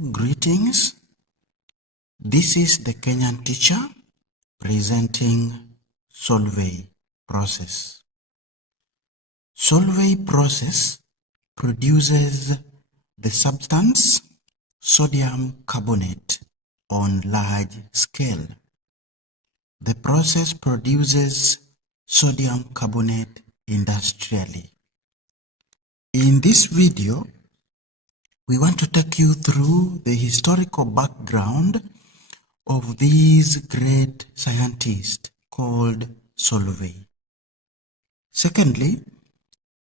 Greetings. This is the Kenyan teacher presenting Solvay Process. Solvay Process produces the substance sodium carbonate on large scale. The process produces sodium carbonate industrially. In this video, we want to take you through the historical background of these great scientists called Solvay. Secondly,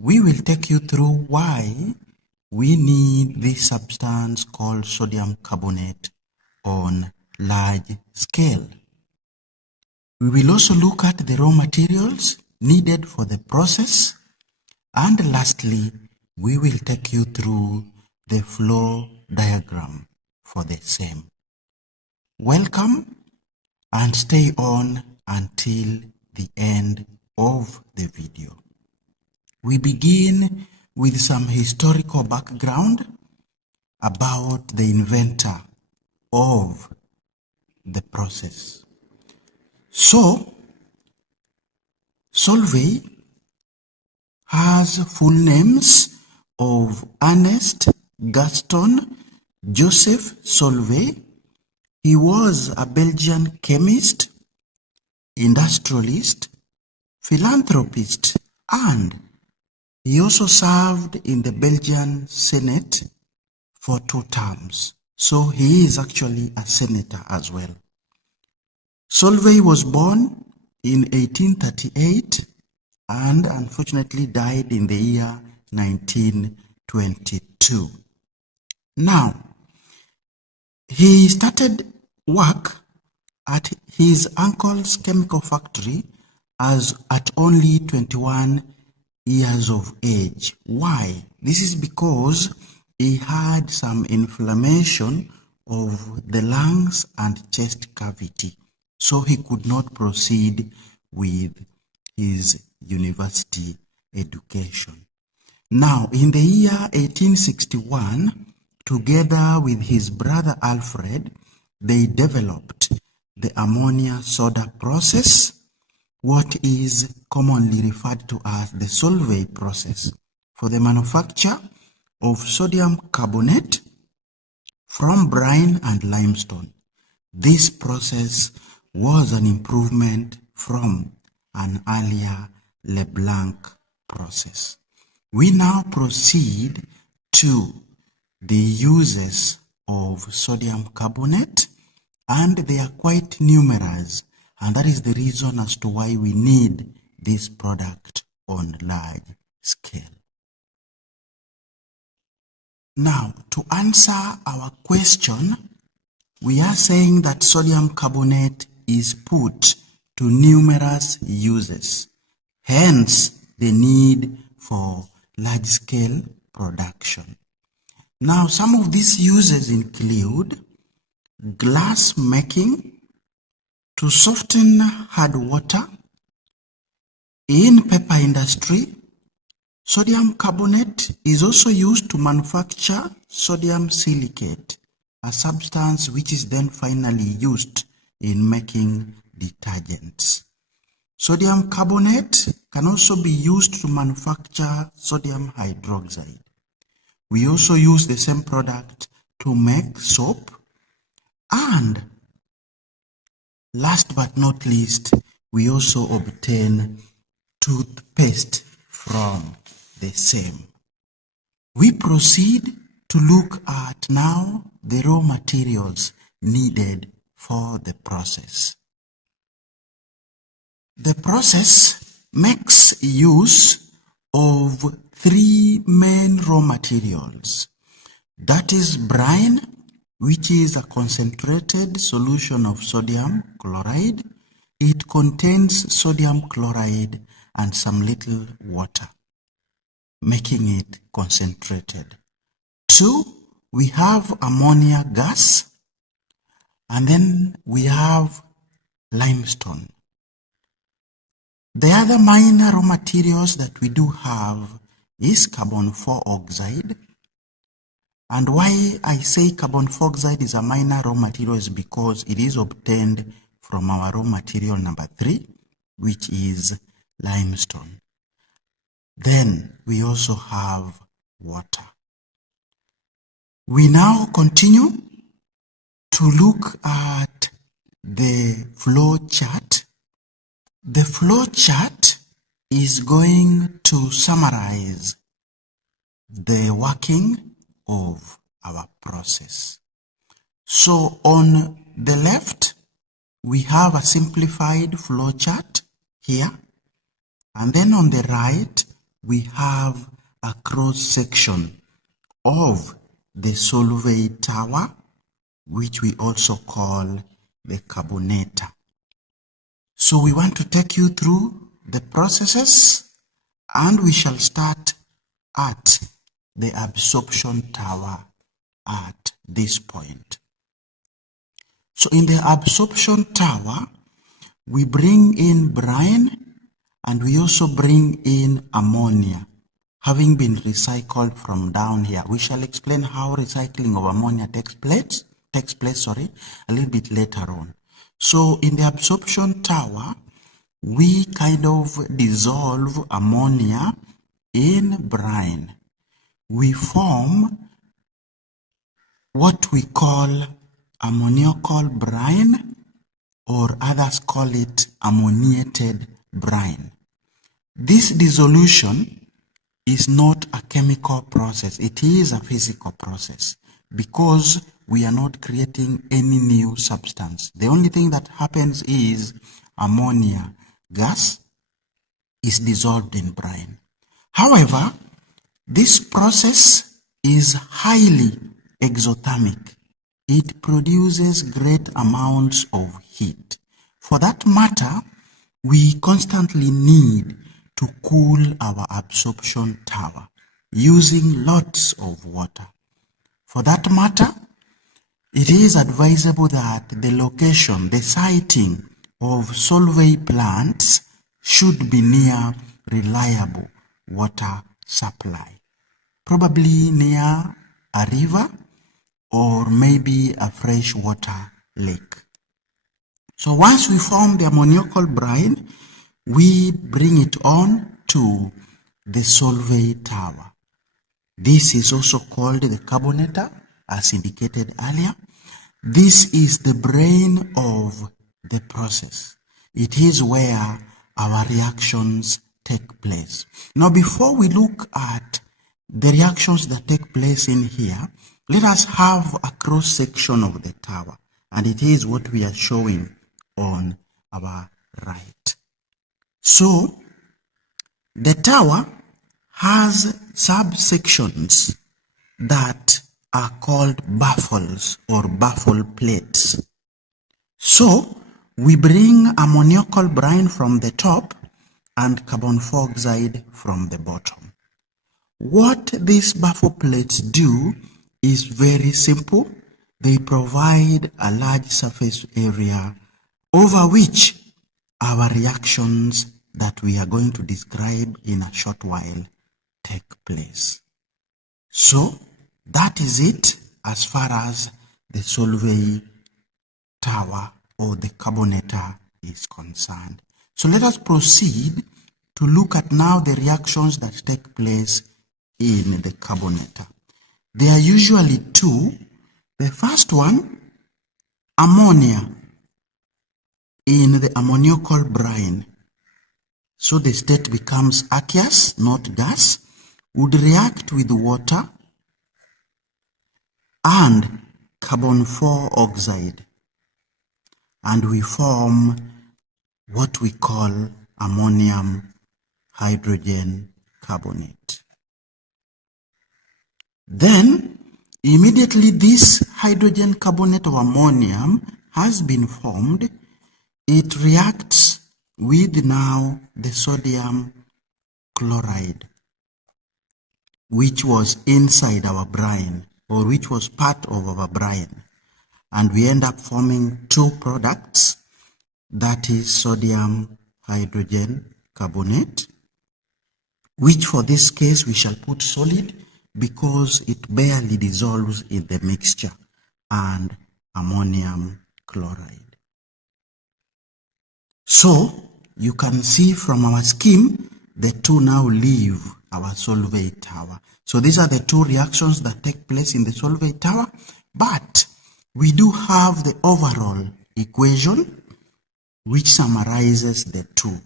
we will take you through why we need this substance called sodium carbonate on large scale. We will also look at the raw materials needed for the process, and lastly, we will take you through the flow diagram for the same. Welcome and stay on until the end of the video. We begin with some historical background about the inventor of the process. So, Solvay has full names of Ernest Gaston Joseph Solvay. He was a Belgian chemist, industrialist, philanthropist, and he also served in the Belgian Senate for 2 terms. So he is actually a senator as well. Solvay was born in 1838 and unfortunately died in the year 1922. Now, he started work at his uncle's chemical factory at only 21 years of age. Why? This is because he had some inflammation of the lungs and chest cavity, so he could not proceed with his university education. Now, in the year 1861, together with his brother Alfred, they developed the ammonia soda process, what is commonly referred to as the Solvay process, for the manufacture of sodium carbonate from brine and limestone. This process was an improvement from an earlier Leblanc process. We now proceed to the uses of sodium carbonate, and they are quite numerous, and that is the reason as to why we need this product on large scale. Now, to answer our question, we are saying that sodium carbonate is put to numerous uses, hence the need for large-scale production. Now, some of these uses include glass making, to soften hard water. In paper industry, sodium carbonate is also used to manufacture sodium silicate, a substance which is then finally used in making detergents. Sodium carbonate can also be used to manufacture sodium hydroxide. We also use the same product to make soap, and last but not least, we also obtain toothpaste from the same. We proceed to look at now the raw materials needed for the process. The process makes use of 3 main raw materials. That is brine, which is a concentrated solution of sodium chloride. It contains sodium chloride and some little water, making it concentrated. 2, we have ammonia gas, and then we have limestone. The other minor raw materials that we do have is carbon 4 oxide, And why I say carbon dioxide is a minor raw material is because it is obtained from our raw material number 3, which is limestone. Then we also have water. We now continue to look at the flow chart. The flow chart is going to summarize the working of our process. So on the left, we have a simplified flow chart here, and then on the right, we have a cross section of the Solvay tower, which we also call the carbonator. So we want to take you through the processes, and we shall start at the absorption tower at this point. So in the absorption tower, we bring in brine and we also bring in ammonia, having been recycled from down here. We shall explain how recycling of ammonia takes place, a little bit later on. So in the absorption tower, we kind of dissolve ammonia in brine. We form what we call ammoniacal brine, or others call it ammoniated brine. This dissolution is not a chemical process, it is a physical process, because we are not creating any new substance. The only thing that happens is ammonia gas is dissolved in brine. However, this process is highly exothermic. It produces great amounts of heat. For that matter, we constantly need to cool our absorption tower using lots of water. For that matter, it is advisable that the location, the siting of Solvay plants should be near reliable water supply, probably near a river or maybe a freshwater lake. So once we form the ammoniacal brine, we bring it on to the Solvay tower. This is also called the carbonator, as indicated earlier. This is the brain of the process. It is where our reactions take place. Now, before we look at the reactions that take place in here, let us have a cross section of the tower, and it is what we are showing on our right. So the tower has subsections that are called baffles or baffle plates. So we bring ammoniacal brine from the top and carbon dioxide from the bottom. What these baffle plates do is very simple. They provide a large surface area over which our reactions that we are going to describe in a short while take place. So that is it as far as the Solvay tower or the carbonator is concerned. So let us proceed to look at now the reactions that take place in the carbonator. There are usually two. The first one, ammonia in the ammoniacal brine. So the state becomes aqueous, not gas, would react with water and carbon dioxide, and we form what we call ammonium hydrogen carbonate. Then immediately this hydrogen carbonate of ammonium has been formed. It reacts with now the sodium chloride, which was inside our brine, or which was part of our brine, and we end up forming two products, that is sodium hydrogen carbonate, which for this case we shall put solid because it barely dissolves in the mixture, and ammonium chloride. So you can see from our scheme, the two now leave our Solvay tower. So these are the two reactions that take place in the Solvay tower, but we do have the overall equation which summarizes the two.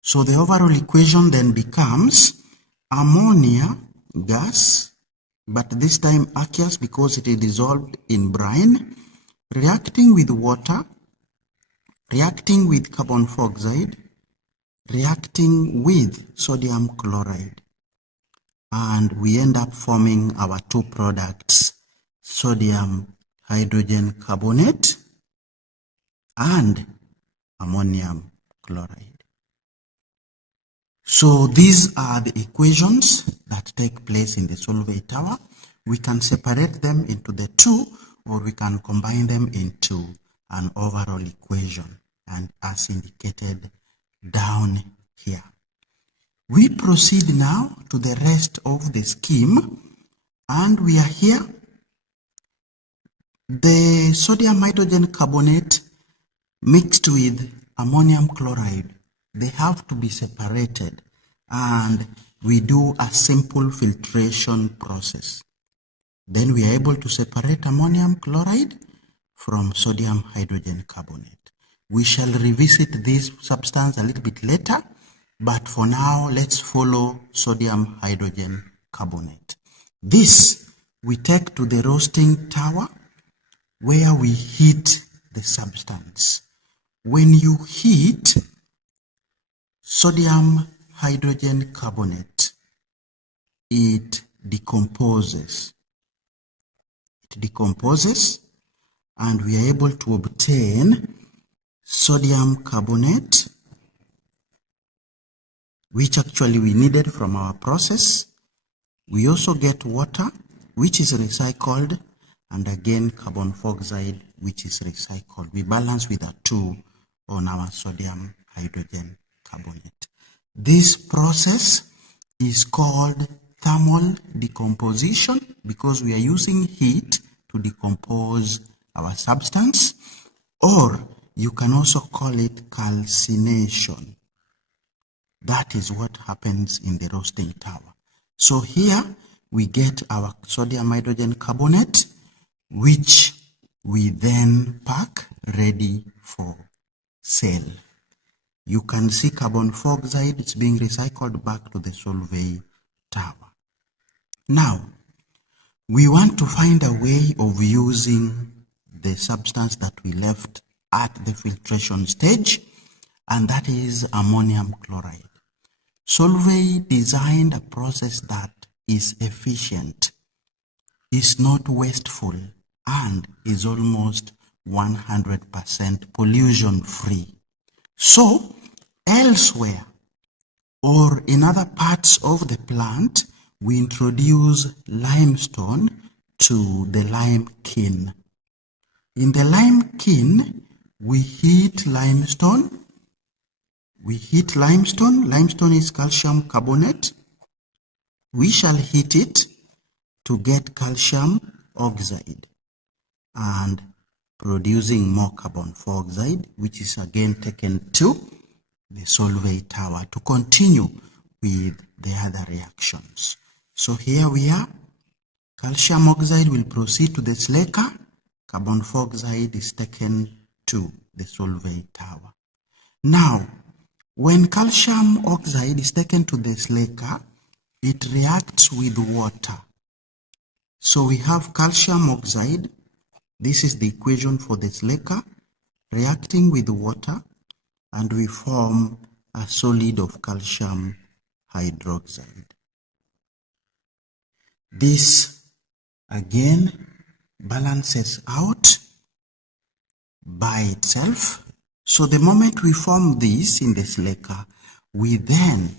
So the overall equation then becomes ammonia gas, but this time aqueous because it is dissolved in brine, reacting with water, reacting with carbon dioxide, reacting with sodium chloride, and we end up forming our two products, sodium hydrogen carbonate and ammonium chloride. So these are the equations that take place in the Solvay tower. We can separate them into the two, or we can combine them into an overall equation, and as indicated down here. We proceed now to the rest of the scheme, and we are here. The sodium hydrogen carbonate mixed with ammonium chloride, they have to be separated, and we do a simple filtration process. Then we are able to separate ammonium chloride from sodium hydrogen carbonate. We shall revisit this substance a little bit later, but for now let's follow sodium hydrogen carbonate. This we take to the roasting tower where we heat the substance. When you heat sodium hydrogen carbonate, it decomposes. It decomposes, and we are able to obtain sodium carbonate, which actually we needed from our process. We also get water, which is recycled, and again carbon dioxide, which is recycled. We balance with a 2 on our sodium hydrogen carbonate. This process is called thermal decomposition because we are using heat to decompose our substance, or you can also call it calcination. That is what happens in the roasting tower. So here we get our sodium hydrogen carbonate, which we then pack ready for sale. You can see carbon dioxide is being recycled back to the Solvay tower. Now, we want to find a way of using the substance that we left at the filtration stage, and that is ammonium chloride. Solvay designed a process that is efficient, is not wasteful, and is almost 100% pollution free. So, elsewhere or in other parts of the plant, we introduce limestone to the lime kiln. In the lime kiln, we heat limestone. Limestone is calcium carbonate. We shall heat it to get calcium oxide and producing more carbon dioxide, which is again taken to the Solvay tower to continue with the other reactions. So here we are. Calcium oxide will proceed to the slaker. Carbon dioxide is taken to the Solvay tower. Now, when calcium oxide is taken to the slaker, it reacts with water. So we have calcium oxide. This is the equation for the slaker, reacting with water, and we form a solid of calcium hydroxide. This again balances out by itself. So the moment we form this in the slaker, we then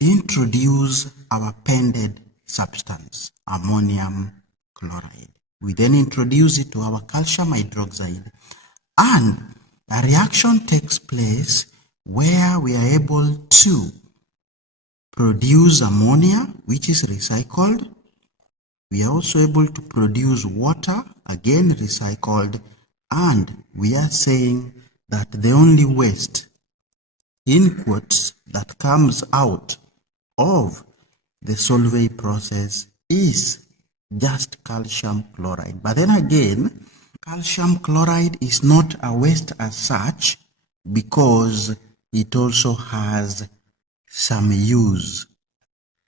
introduce our pended substance, ammonium chloride. We then introduce it to our calcium hydroxide, and a reaction takes place where we are able to produce ammonia, which is recycled, We are also able to produce water, again recycled, and we are saying that the only waste, in quotes, that comes out of the Solvay process is just calcium chloride. But then again, calcium chloride is not a waste as such because it also has some use,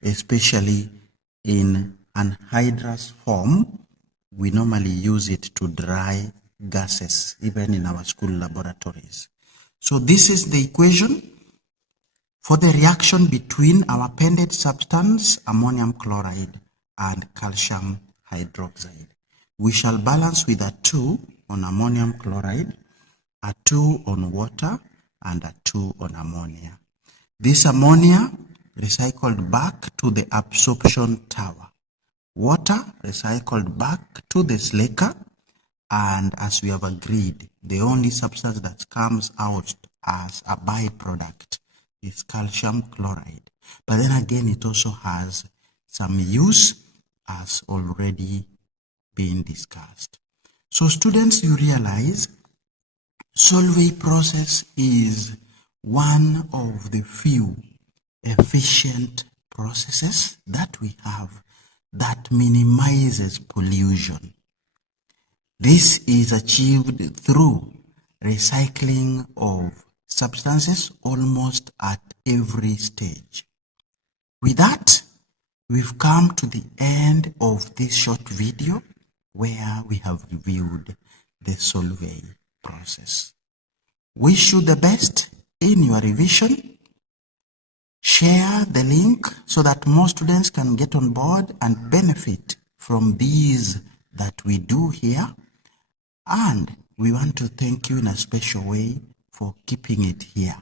especially in anhydrous form. We normally use it to dry gases, even in our school laboratories. So this is the equation for the reaction between our appended substance, ammonium chloride, and calcium hydroxide. We shall balance with a 2 on ammonium chloride, a 2 on water, and a 2 on ammonia. This ammonia recycled back to the absorption tower. Water recycled back to the slaker, and as we have agreed, the only substance that comes out as a byproduct is calcium chloride. But then again, it also has some use as already been discussed. So students, you realize Solvay process is one of the few efficient processes that we have that minimizes pollution. This is achieved through recycling of substances almost at every stage. With that, we've come to the end of this short video where we have reviewed the Solvay process. Wish you the best in your revision. Share the link so that more students can get on board and benefit from these that we do here. And we want to thank you in a special way for keeping it here.